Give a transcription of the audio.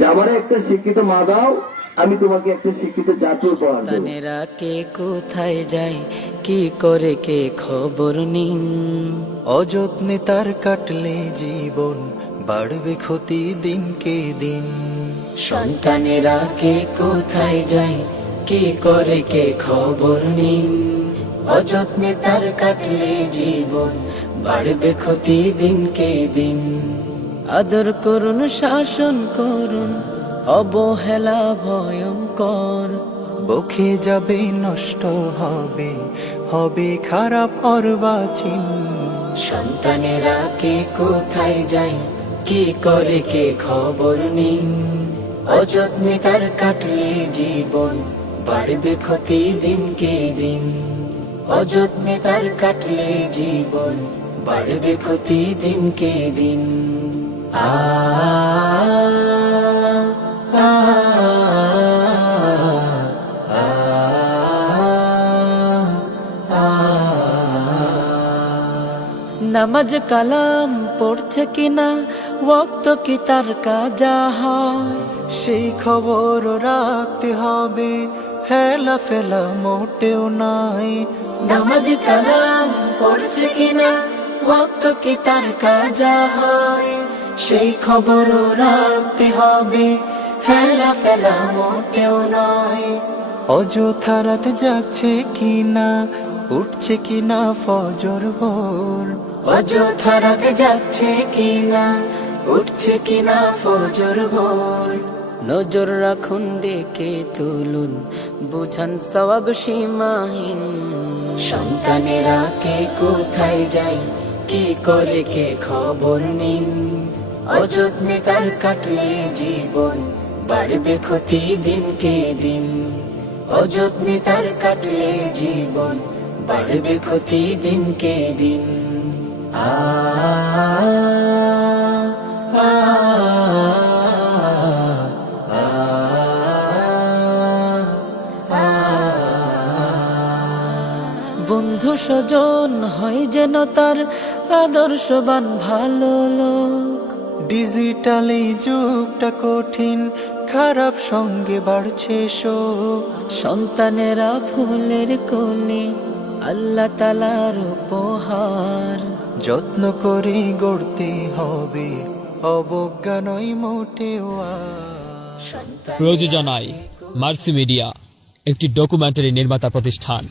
যে আমার একটা শিক্ষিত মা দাও, আমি তোমাকে একটা শিক্ষিত জাতি উপহার দেব। তানেরা কে কোথায় যায়, কি করে কে খবর নিন। অযত্নে তার কাটলে জীবন, বাড়বে ক্ষতি দিনকে দিন। সন্তানেরা কে কোথায় যায়, কি করে কে খবর নিন। অযত্নে তার কাটলে জীবন, বাড়বে ক্ষতি দিনকে দিন। আদর করুন, শাসন করুন, অবহেলা ভয়ঙ্কর। বকে যাবে, নষ্ট হবে, হবে খারাপ অর্বাচীন। সন্তানেরা কে কোথায় যায়, কি করে কে খবর নিন। অযত্নে তার কাটলে জীবন, বাড়বে ক্ষতি দিনকে দিন। অযত্নে তার কাটলে জীবন, বাড়বে ক্ষতি দিনকে দিন। আ আ নামাজ কালাম পড়ছে কিনা, ওয়াক্ত কি তার কাজা হয়। সেই খবর রাখতে হবে, হেলা ফেলা মোটেও নাই। নামাজ কালাম পড়ছে কিনা, ওয়াক্ত কি তার কাজা হয়। সেই খবরও রাখতে হবে, হেলা ফেলা মোটেও নয়। অযথা রাত জাগছে কিনা, উঠছে কিনা ফজর ভোর। অযথা রাত জাগছে কিনা, উঠছে কিনা ফজর ভোর। নজর রাখুন, ডেকে তুলুন, বুঝান সওয়াব সীমাহীন। সন্তানেরা কে কোথায় যায়, কি করে কে খবর নিন। অযত্নে তার কাটলে জীবন, বাড়বে ক্ষতি দিনকে দিন। অযত্নে তার কাটলে জীবন, বাড়বে ক্ষতি দিনকে দিন। আ আ বন্ধু স্বজন হয় যেন তার আদর্শবান ভালো লোক। ডিজিটাল এই যুগটা কঠিন, খারাপ সঙ্গে বাড়ছে শোক। সন্তানেরা ফুলের কলি, আল্লাহ তাআলার উপহার। যত্ন করে গড়তে হবে, অবজ্ঞা নয় মোটেও আর। প্রযোজনায় মার্সি মিডিয়া, একটি ডকুমেন্টারি নির্মাতা প্রতিষ্ঠান।